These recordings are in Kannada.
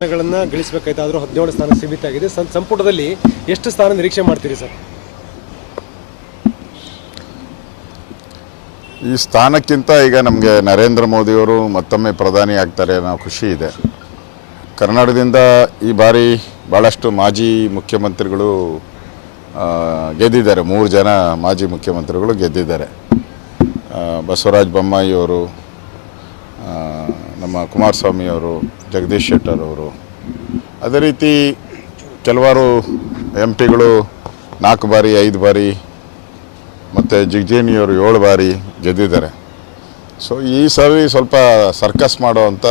ಸ್ಥಾನಗಳನ್ನು ಗಳಿಸಬೇಕಾಯ್ತಾದರೂ 17 ಸ್ಥಾನ ಸೀಮಿತ ಆಗಿದೆ. ಸಂಪುಟದಲ್ಲಿ ಎಷ್ಟು ಸ್ಥಾನ ನಿರೀಕ್ಷೆ ಮಾಡ್ತೀರಿ ಸರ್? ಈ ಸ್ಥಾನಕ್ಕಿಂತ ಈಗ ನಮಗೆ ನರೇಂದ್ರ ಮೋದಿಯವರು ಮತ್ತೊಮ್ಮೆ ಪ್ರಧಾನಿ ಆಗ್ತಾರೆ ಅನ್ನೋ ಖುಷಿ ಇದೆ. ಕರ್ನಾಟಕದಿಂದ ಈ ಬಾರಿ ಭಾಳಷ್ಟು ಮಾಜಿ ಮುಖ್ಯಮಂತ್ರಿಗಳು ಗೆದ್ದಿದ್ದಾರೆ. 3 ಜನ ಮಾಜಿ ಮುಖ್ಯಮಂತ್ರಿಗಳು ಗೆದ್ದಿದ್ದಾರೆ. ಬಸವರಾಜ ಬೊಮ್ಮಾಯಿಯವರು, ನಮ್ಮ ಕುಮಾರಸ್ವಾಮಿಯವರು, ಜಗದೀಶ್ ಶೆಟ್ಟರ್ ಅವರು, ಅದೇ ರೀತಿ ಕೆಲವಾರು MP ಗಳು 4 ಬಾರಿ 5 ಬಾರಿ ಮತ್ತು ಜಿಗ್ಜೇನಿಯವರು 7 ಬಾರಿ ಗೆದ್ದಿದ್ದಾರೆ. ಸೊ ಈ ಸಾರಿ ಸ್ವಲ್ಪ ಸರ್ಕಸ್ ಮಾಡುವಂಥ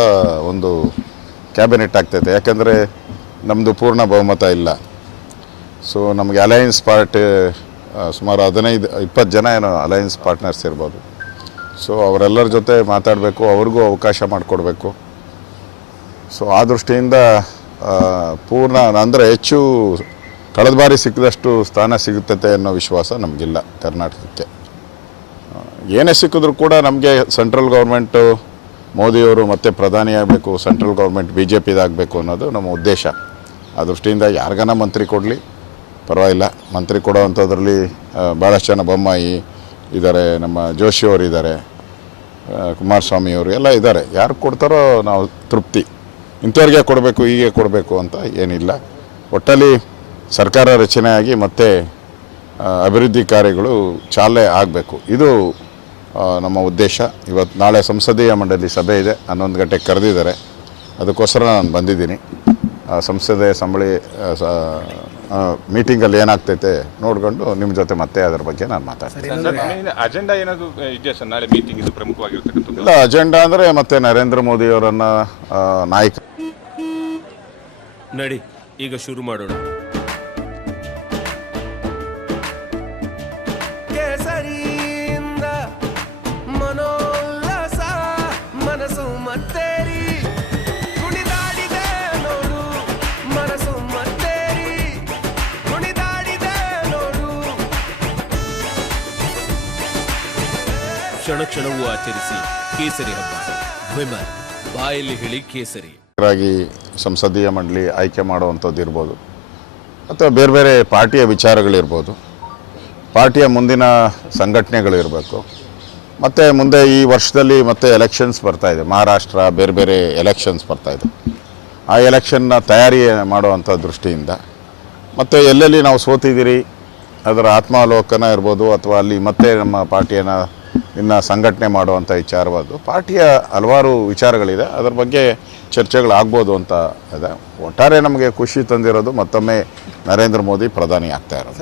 ಒಂದು ಕ್ಯಾಬಿನೆಟ್ ಆಗ್ತೈತೆ. ಯಾಕೆಂದರೆ ನಮ್ಮದು ಪೂರ್ಣ ಬಹುಮತ ಇಲ್ಲ. ಸೊ ನಮಗೆ ಅಲಯನ್ಸ್ ಪಾರ್ಟಿ ಸುಮಾರು 15-20 ಜನ ಏನೋ ಅಲಯನ್ಸ್ ಪಾರ್ಟ್ನರ್ಸ್ ಇರ್ಬೋದು. ಸೊ ಅವರೆಲ್ಲರ ಜೊತೆ ಮಾತಾಡಬೇಕು, ಅವ್ರಿಗೂ ಅವಕಾಶ ಮಾಡಿಕೊಡ್ಬೇಕು. ಸೊ ಆ ದೃಷ್ಟಿಯಿಂದ ಪೂರ್ಣ ಅಂದರೆ ಹೆಚ್ಚು ಕಳೆದ ಬಾರಿ ಸಿಕ್ಕಿದಷ್ಟು ಸ್ಥಾನ ಸಿಗುತ್ತದೆ ಅನ್ನೋ ವಿಶ್ವಾಸ ನಮಗಿಲ್ಲ ಕರ್ನಾಟಕಕ್ಕೆ. ಏನೇ ಸಿಕ್ಕಿದ್ರೂ ಕೂಡ ನಮಗೆ ಸೆಂಟ್ರಲ್ ಗೌರ್ಮೆಂಟು ಮೋದಿಯವರು ಮತ್ತೆ ಪ್ರಧಾನಿ ಆಗಬೇಕು, ಸೆಂಟ್ರಲ್ ಗೌರ್ಮೆಂಟ್ BJPದಾಗಬೇಕು ಅನ್ನೋದು ನಮ್ಮ ಉದ್ದೇಶ. ಆ ದೃಷ್ಟಿಯಿಂದ ಯಾರಿಗಾನ ಮಂತ್ರಿ ಕೊಡಲಿ ಪರವಾಗಿಲ್ಲ. ಮಂತ್ರಿ ಕೊಡೋವಂಥದ್ರಲ್ಲಿ ಭಾಳಷ್ಟು ಜನ ಬೊಮ್ಮಾಯಿ ಇದ್ದಾರೆ, ನಮ್ಮ ಜೋಶಿಯವರು ಇದ್ದಾರೆ, ಕುಮಾರಸ್ವಾಮಿಯವರು ಎಲ್ಲ ಇದ್ದಾರೆ. ಯಾರು ಕೊಡ್ತಾರೋ ನಾವು ತೃಪ್ತಿ. ಇಂಥವ್ರಿಗೆ ಕೊಡಬೇಕು, ಹೀಗೆ ಕೊಡಬೇಕು ಅಂತ ಏನಿಲ್ಲ. ಒಟ್ಟಲ್ಲಿ ಸರ್ಕಾರ ರಚನೆಯಾಗಿ ಮತ್ತೆ ಅಭಿವೃದ್ಧಿ ಕಾರ್ಯಗಳು ಚಾಲನೆ ಆಗಬೇಕು. ಇದು ನಮ್ಮ ಉದ್ದೇಶ. ನಾಳೆ ಸಂಸದೀಯ ಮಂಡಳಿ ಸಭೆ ಇದೆ, 11 ಗಂಟೆಗೆ ಕರೆದಿದ್ದಾರೆ. ಅದಕ್ಕೋಸ್ಕರ ನಾನು ಬಂದಿದ್ದೀನಿ. ಸಂಸದೀಯ ಮೀಟಿಂಗಲ್ಲಿ ಏನಾಗ್ತೈತೆ ನೋಡ್ಕೊಂಡು ನಿಮ್ಮ ಜೊತೆ ಮತ್ತೆ ಅದರ ಬಗ್ಗೆ ನಾನು ಮಾತಾಡ್ತೀನಿ. ಅಜೆಂಡಾ ಏನಾದರೂ ಇದೆಯಾ ಸರ್ ನಾಳೆ ಮೀಟಿಂಗ್? ಇದು ಪ್ರಮುಖವಾಗಿರ್ತಕ್ಕಂಥದ್ದು ಇಲ್ಲ, ಅಜೆಂಡಾ ಅಂದರೆ ಮತ್ತೆ ನರೇಂದ್ರ ಮೋದಿಯವರನ್ನು ನಾಯಕ ನಡಿ ಈಗ ಶುರು ಮಾಡೋಣ. ಕೇಸರಿಯಿಂದ ಮನೋಲ್ಲಾಸ ಮನಸ್ಸು ಮತ್ತೇರಿ ಕುಣಿದಾಡಿದೆ ನೋಡು, ಮನಸ್ಸು ಮತ್ತೇರಿ ಕುಣಿದಾಡಿದೆ ನೋಡು. ಕ್ಷಣ ಕ್ಷಣವೂ ಆಚರಿಸಿ ಕೇಸರಿ ಹಬ್ಬ. ವಿಮಲ್ ಬಾಯಲ್ಲಿ ಹೇಳಿ ಕೇಸರಿ. ಸಂಸದೀಯ ಮಂಡಳಿ ಆಯ್ಕೆ ಮಾಡುವಂಥದ್ದು ಇರ್ಬೋದು, ಅಥವಾ ಬೇರೆ ಬೇರೆ ಪಾರ್ಟಿಯ ವಿಚಾರಗಳಿರ್ಬೋದು, ಪಾರ್ಟಿಯ ಮುಂದಿನ ಸಂಘಟನೆಗಳಿರಬೇಕು. ಮತ್ತು ಮುಂದೆ ಈ ವರ್ಷದಲ್ಲಿ ಮತ್ತೆ ಎಲೆಕ್ಷನ್ಸ್ ಬರ್ತಾಯಿದೆ. ಮಹಾರಾಷ್ಟ್ರ ಬೇರೆ ಬೇರೆ ಎಲೆಕ್ಷನ್ಸ್ ಬರ್ತಾಯಿದೆ. ಆ ಎಲೆಕ್ಷನ್ನ ತಯಾರಿ ಮಾಡುವಂಥ ದೃಷ್ಟಿಯಿಂದ ಮತ್ತು ಎಲ್ಲೆಲ್ಲಿ ನಾವು ಸೋತಿದ್ದೀರಿ ಅದರ ಆತ್ಮಾವಲೋಕನ ಇರ್ಬೋದು, ಅಥವಾ ಅಲ್ಲಿ ಮತ್ತೆ ನಮ್ಮ ಪಾರ್ಟಿಯನ್ನು ಇನ್ನು ಸಂಘಟನೆ ಮಾಡುವಂಥ ವಿಚಾರವಾದ್ದು ಪಾರ್ಟಿಯ ಹಲವಾರು ವಿಚಾರಗಳಿದೆ. ಅದರ ಬಗ್ಗೆ ಚರ್ಚೆಗಳಾಗ್ಬೋದು ಅಂತ ಇದೆ. ಒಟ್ಟಾರೆ ನಮಗೆ ಖುಷಿ ತಂದಿರೋದು ಮತ್ತೊಮ್ಮೆ ನರೇಂದ್ರ ಮೋದಿ ಪ್ರಧಾನಿ ಆಗ್ತಾ ಇರೋದು.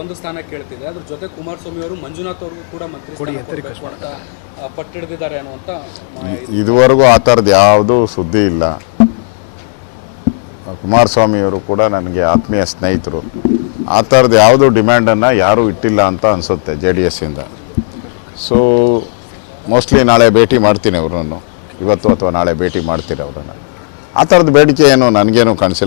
ಒಂದು ಸ್ಥಾನ ಕೇಳ್ತಿದೆ, ಅದ್ರ ಜೊತೆ ಕುಮಾರಸ್ವಾಮಿ ಅವರು ಮಂಜುನಾಥ್ ಅವ್ರಿಗೂ ಕೂಡ ಮಂತ್ರಿ ಅಂತ ಪಟ್ಟಿಡಿದಿದ್ದಾರೆ ಅನ್ನುವಂತ. ಇದುವರೆಗೂ ಆ ಥರದ್ದು ಯಾವುದೂ ಸುದ್ದಿ ಇಲ್ಲ. ಕುಮಾರಸ್ವಾಮಿಯವರು ಕೂಡ ನನಗೆ ಆತ್ಮೀಯ ಸ್ನೇಹಿತರು. ಆ ಥರದ್ದು ಯಾವುದೂ ಡಿಮ್ಯಾಂಡನ್ನು ಯಾರೂ ಇಟ್ಟಿಲ್ಲ ಅಂತ ಅನಿಸುತ್ತೆ JDS ಇಂದ. ಸೊ ಮೋಸ್ಟ್ಲಿ ನಾಳೆ ಭೇಟಿ ಮಾಡ್ತೀನಿ ಅವರನ್ನು, ಇವತ್ತು ಅಥವಾ ನಾಳೆ ಭೇಟಿ ಮಾಡ್ತೀನಿ ಅವರನ್ನು. ಆ ಥರದ ಬೇಡಿಕೆ ಏನು ನನಗೇನು ಕಾಣಿಸಿಲ್ಲ.